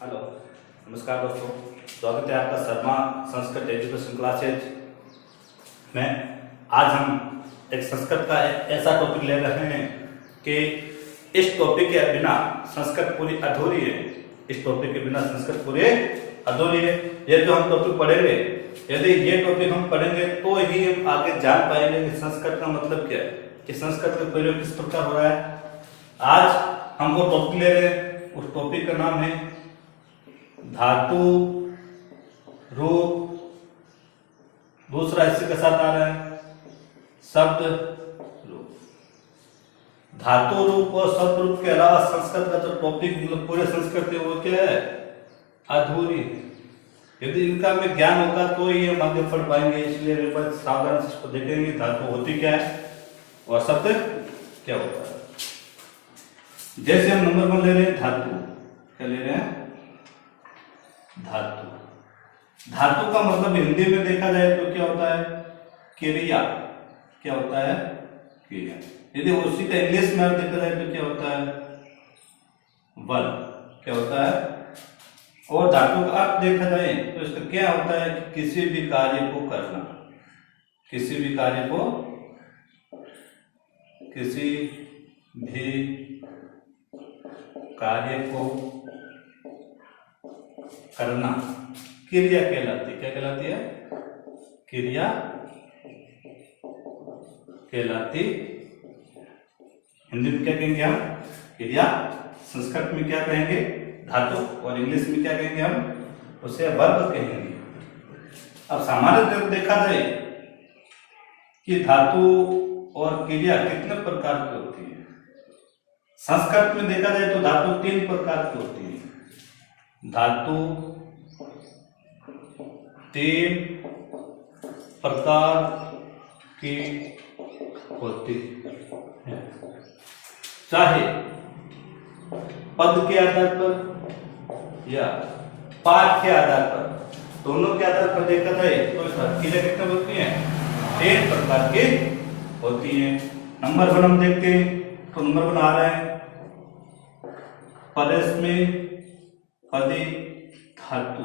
Hello, नमस्कार दोस्तों। स्वागत है आपका शर्मा संस्कृत एजुकेशन क्लासेज में। आज हम एक संस्कृत का एक ऐसा टॉपिक ले रहे हैं कि इस टॉपिक के बिना संस्कृत पूरी अधूरी है। इस टॉपिक के बिना संस्कृत पूरी अधूरी है। ये जो हम टॉपिक पढ़ेंगे, यदि ये टॉपिक हम पढ़ेंगे तो ही हम आगे जान पाएंगे कि संस्कृत का मतलब क्या है, कि संस्कृत का प्रयोग किस प्रकार हो रहा है। आज हम वो टॉपिक ले रहे हैं, उस टॉपिक का नाम है धातु रूप। दूसरा इसी के साथ आ रहा है शब्द रूप। धातु रूप और शब्द रूप के अलावा संस्कृत का जो टॉपिक मतलब पूरे संस्कृत है वो क्या है, अधूरी है। यदि इनका हमें ज्ञान होगा तो ही हम आगे पढ़ पाएंगे। इसलिए एक बार सावधान से इसको देखेंगे धातु होती क्या है और शब्द क्या होता है। जैसे हम नंबर 1 ले रहे हैं धातु, क्या ले रहे हैं, धातु। धातु का मतलब हिंदी में देखा जाए तो क्या होता है, क्रिया। क्या होता है, क्रिया। यदि उसी का इंग्लिश में देखा जाए तो क्या होता है, वर्ब। क्या होता है, और धातु का अर्थ देखा जाए तो इसका क्या होता है कि किसी भी कार्य को करना। किसी भी कार्य को, किसी भी कार्य को करना क्रिया कहलाती है। क्या कहलाती है, क्रिया कहलाती। हिंदी में क्या कहेंगे हम, क्रिया। संस्कृत में क्या कहेंगे, धातु। और इंग्लिश में क्या कहेंगे हम, उसे वर्ब कहेंगे। अब सामान्य देखा जाए कि धातु और क्रिया कितने प्रकार की होती है। संस्कृत में देखा जाए तो धातु 3 प्रकार की होती है। धातु 3 प्रकार की होती है, चाहे पद के आधार पर या पाठ के आधार पर, दोनों के आधार पर देखा जाए तो क्रिया कितने होती है, 3 प्रकार की होती है। नंबर 1 हम देखते हैं तो नंबर 1 आ रहा है परस्मै पदे धातु।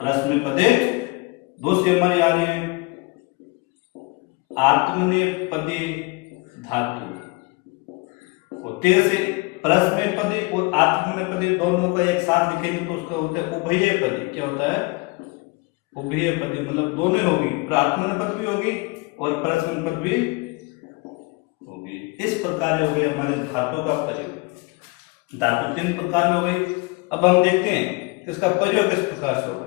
परस्मै पदे। दूसरी हमारी आ रही है आत्मनेपदी धातु। और तेरे से परस्मै पदे और आत्मनेपदी दोनों का एक साथ लिखेंगे तो उसका होता है उभयपदी। क्या होता है, उभयपदी। मतलब दोनों होगी, आत्मनेपद भी होगी और परस्मै पद भी होगी। इस प्रकार हो गए हमारे धातु का प्रयोग। धातु 3 प्रकार में हो गई। अब हम देखते हैं इसका प्रयोग किस प्रकार से होगा।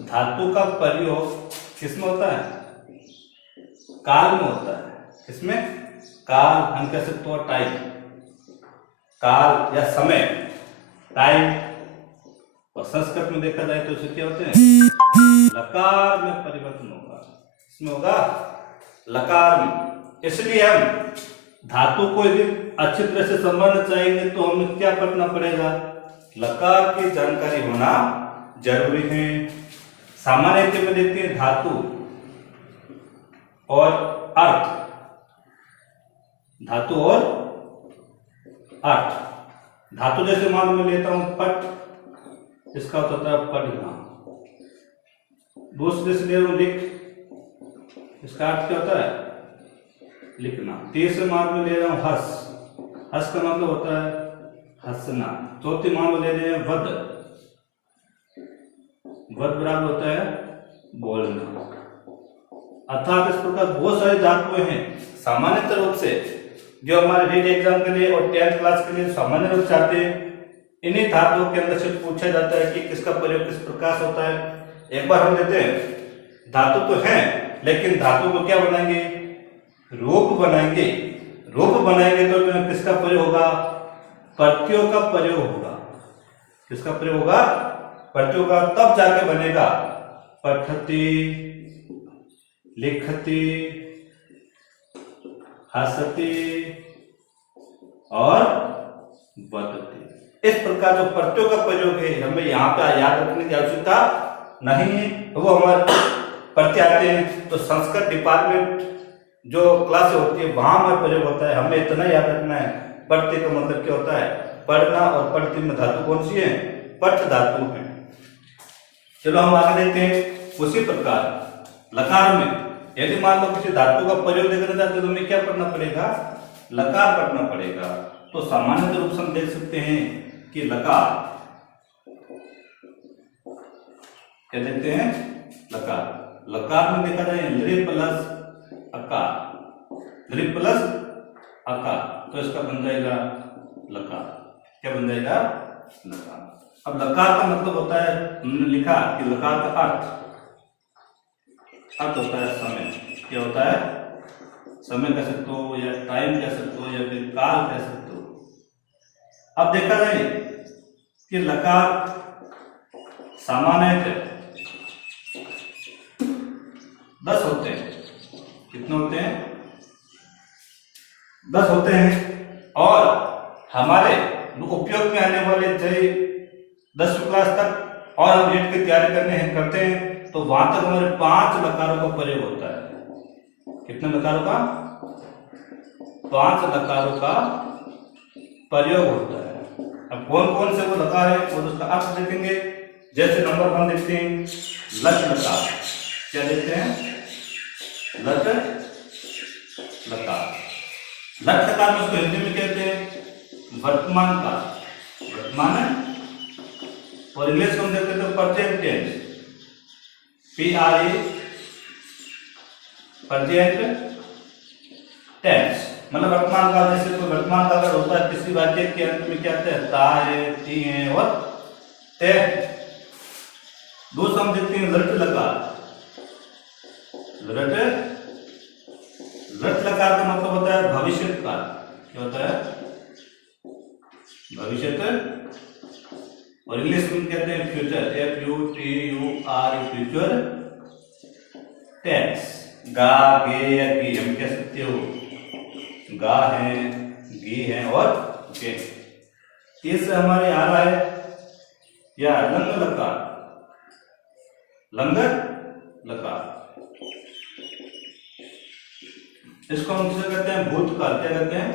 धातु का प्रयोग किसमें होता है, काल में होता है। इसमें काल हम कह सकते हो टाइम, काल या समय, टाइम। और संस्कृत में देखा जाए तो इसे क्या होते हैं, लकार में परिवर्तन होगा। इसमें होगा लकार में। इसलिए हम धातु को यदि अच्छी तरह से समझना चाहेंगे तो हमें क्या पढ़ना पड़ेगा, लकार की जानकारी होना जरूरी है। सामान्य में देखते हैं धातु और अर्थ। धातु और अर्थ। धातु जैसे मान में लेता हूं पट, इसका होता है पढ़ना। दूसरे से ले रहा हूं लिख, इसका अर्थ क्या होता है, लिखना। तीसरे मान में ले रहा हूं हंस, हंस का मतलब होता है हंसना। चौथी मान में ले रहे हैं वध, वध बराबर होता है बोलना। अर्थात इस प्रकार बहुत सारी धातुएं हैं सामान्य रूप से जो हमारे रीट एग्जाम के लिए और 10th क्लास के लिए सामान्य रूप से आते हैं। इन्हीं धातुओं के अंदर से पूछा जाता है कि किसका प्रयोग किस प्रकार से होता है। एक बार हम लेते हैं, धातु तो है लेकिन धातु को क्या बनाएंगे, रूप बनाएंगे। रूप बनाएंगे तो किसका प्रयोग होगा, प्रत्ययों का प्रयोग होगा। किसका प्रयोग होगा, प्रत्ययों का। तब जाके बनेगा पठति, लिखति, हसति और वदति। इस प्रकार जो प्रत्ययों का प्रयोग है हमें यहाँ पे याद रखने की आवश्यकता नहीं है। वो हमारे पढ़ते आते हैं तो संस्कृत डिपार्टमेंट जो क्लास होती है वहां हमारा प्रयोग होता है। हमें इतना याद रखना है, प्रत्यय का मतलब क्या होता है, पढ़ना और पढ़ती में धातु कौन सी है? पठ धातु है। चलो हम आगे देखते हैं। उसी प्रकार लकार में यदि मान लो किसी धातु का प्रयोग देखना चाहते हो तो हमें क्या पढ़ना पड़ेगा? लकार पढ़ना पड़ेगा। तो सामान्य रूप से हम देख सकते हैं कि लकार, क्या देखते हैं? लकार। लकार में देखा जाए लृ प्लस अकार, लृ प्लस अकार, तो इसका बन जाएगा लकार। क्या बन जाएगा? लकार। अब लकार का मतलब होता है, हमने लिखा कि लकार का अर्थ होता है समय। क्या होता है? समय कह सकते हो या टाइम कह सकते हो या फिर काल कह सकते हो। अब देखा जाए कि लकार सामान्यतः 10 होते हैं। कितने होते हैं? 10 होते हैं। और हमारे उपयोग में आने वाले 10वीं क्लास तक और हम नीट की तैयारी करते हैं तो वहां तक हमारे 5 लकारों का प्रयोग होता है। कितने लकारों का? 5 लकारों का प्रयोग होता है। अब कौन कौन से वो लकार है और उसका अर्थ देखेंगे। जैसे नंबर 1 देखते हैं लट लकार। क्या देखते हैं? लट लकार। लट लकार में उसको हिंदी में कहते हैं वर्तमान काल, वर्तमान, और इंग्लिश में हम देखते हैं present tense, PRE present tense, मतलब वर्तमान काल। जैसे कोई वर्तमान काल अगर होता है किसी वाक्य के अंत में क्या आता है? ता है, ती है और ते। दूसरा हम देखते हैं लट लकार। लट लकार का मतलब होता है भविष्य काल। क्या होता है? भविष्य। और इंग्लिश में कहते हैं फ्यूचर, FUTUR, फ्यूचर टेंस। गा, गे या गी हम कह सकते हो। गा है, गी है और गे। इससे हमारे आ रहा है या लंग लकार, लंग लकार। इसको हम किसे कहते हैं? भूतकाल। क्या कहते हैं?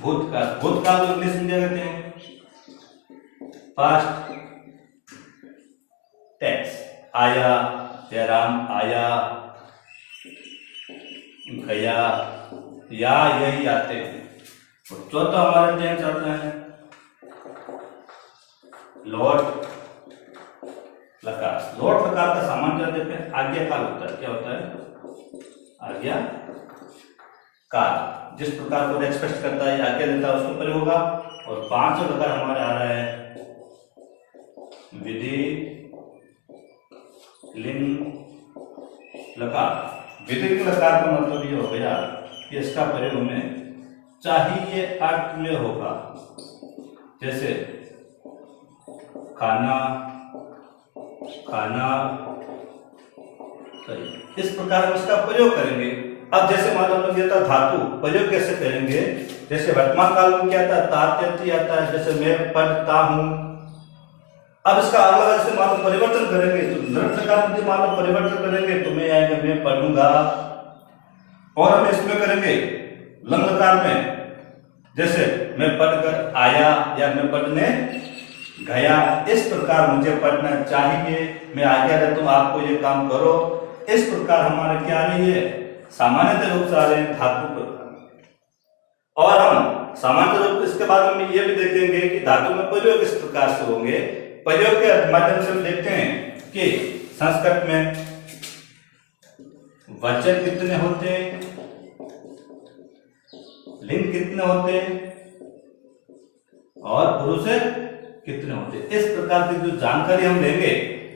भूतकाल। भूतकाल को इंग्लिश में क्या कहते हैं? Past tense. आया, राम आया, गया, या यही आते हैं। और चौथा हमारा टेंस आता है लौट लकार। लौट लकार का सामान्य देखते हैं आज्ञा काल होता है। क्या होता है? आज्ञा काल। जिस प्रकार को एक्सप्रेस करता है, आज्ञा देता है, उसके ऊपर होगा। और 5 लकार हमारे आ रहा है विधि लिंग लकार। विधि लिंग लकार का मतलब ये हो गया कि इसका प्रयोग हमें चाहिए अर्थ में होगा। जैसे खाना, खाना, इस प्रकार हम इसका प्रयोग करेंगे। अब जैसे मान लो दिया था धातु, प्रयोग कैसे करेंगे? जैसे वर्तमान काल में क्या आता है? तात्यंती आता है। जैसे मैं पढ़ता हूं। अब इसका अगला जैसे मान लो परिवर्तन करेंगे तो लट लकार में मान लो परिवर्तन करेंगे तो मैं आएगा मैं पढ़ूंगा। और हम इसमें करेंगे लंग लकार में, जैसे मैं पढ़कर आया या मैं पढ़ने गया। इस प्रकार मुझे पढ़ना चाहिए, मैं आज्ञा देता हूं आपको ये काम करो। इस प्रकार हमारे क्या आ रही है? सामान्य रूप से आ रहे हैं धातु प्रकार। और हम सामान्य रूप इसके बाद हम ये भी देखेंगे कि धातु में प्रयोग किस प्रकार से होंगे। प्रयोग के माध्यम से हम देखते हैं कि संस्कृत में वचन कितने होते हैं, लिंग कितने होते हैं और पुरुष कितने होते हैं। इस प्रकार की जो जानकारी हम लेंगे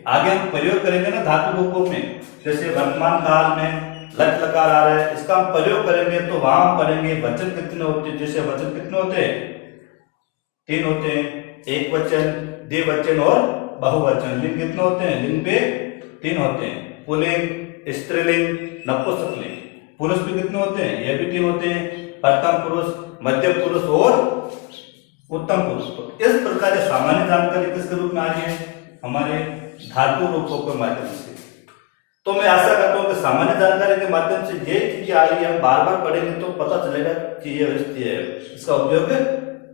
आगे हम प्रयोग करेंगे ना धातु रूपों में। जैसे वर्तमान काल में लट लकार आ रहा है, इसका हम प्रयोग करेंगे तो वहां हम पढ़ेंगे वचन कितने होते हैं। जैसे वचन कितने होते हैं? 3 होते हैं, एक वचन, द्विवचन और बहुवचन। लिंग कितने होते हैं? लिंग पे 3 होते हैं, पुल्लिंग, स्त्रीलिंग, नपुंसकलिंग। पुरुष भी कितने होते हैं? ये भी 3 होते हैं, प्रथम पुरुष, मध्य पुरुष और उत्तम पुरुष। तो इस प्रकार की सामान्य जानकारी किसके रूप में आ रही है? हमारे धातु रूपों के माध्यम से। तो मैं आशा करता हूँ कि सामान्य जानकारी के माध्यम से ये चीजें आ रही है, हम बार बार पढ़ेंगे तो पता चलेगा कि ये वस्तु है, इसका उपयोग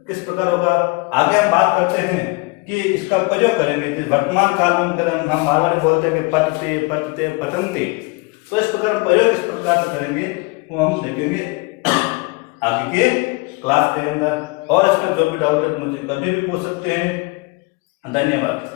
किस प्रकार होगा। आगे हम बात करते हैं कि इसका प्रयोग करेंगे। वर्तमान काल में अगर हम मारवाड़ी बोलते हैं कि पठते पठते पठन्ते, तो इस प्रकार प्रयोग किस प्रकार से करेंगे वो हम देखेंगे आगे के क्लास के अंदर। और इसमें जो भी डाउट है मुझे कभी भी पूछ सकते हैं। धन्यवाद।